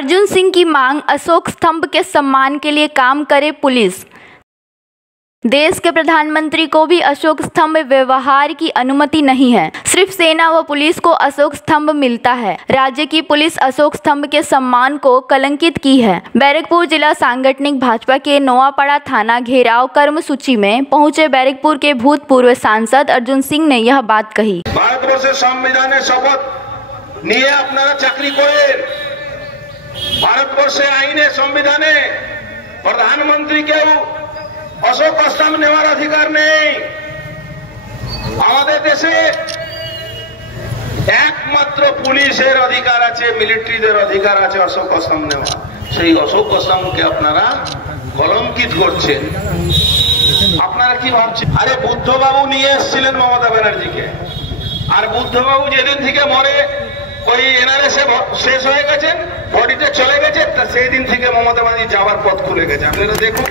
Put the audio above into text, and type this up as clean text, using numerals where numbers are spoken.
अर्जुन सिंह की मांग, अशोक स्तंभ के सम्मान के लिए काम करे पुलिस। देश के प्रधानमंत्री को भी अशोक स्तंभ व्यवहार की अनुमति नहीं है। सिर्फ सेना व पुलिस को अशोक स्तंभ मिलता है। राज्य की पुलिस अशोक स्तंभ के सम्मान को कलंकित की है। बैरकपुर जिला सांगठनिक भाजपा के नोआपाड़ा थाना घेराव कर्मसूची में पहुंचे बैरकपुर के भूतपूर्व सांसद अर्जुन सिंह ने यह बात कही। ভারতবর্ষের সংবিধানে শপথ নিয়ে আপনারা চাকরি করেন। ভারতবর্ষে আইনে সংবিধানে প্রধানমন্ত্রীকেও অশোক স্তম্ভ নেওয়ার অধিকার নেই। আমাদের দেশে একমাত্র পুলিশের অধিকার আছে, মিলিটারিদের অধিকার আছে অশোক স্তম্ভ নেওয়া। সেই অশোক স্তম্ভকে আপনারা কলঙ্কিত করছেন। আপনারা কি ভাবছেন? আরে বুদ্ধবাবু নিয়ে এসেছিলেন মমতা ব্যানার্জিকে, আর বুদ্ধবাবু যেদিন থেকে মরে ওই এনআরএসে শেষ হয়ে গেছেন, বডিতে চলে গেছে, সেই দিন থেকে মমতা ব্যানার্জি যাওয়ার পথ খুলে গেছে। আপনারা দেখুন।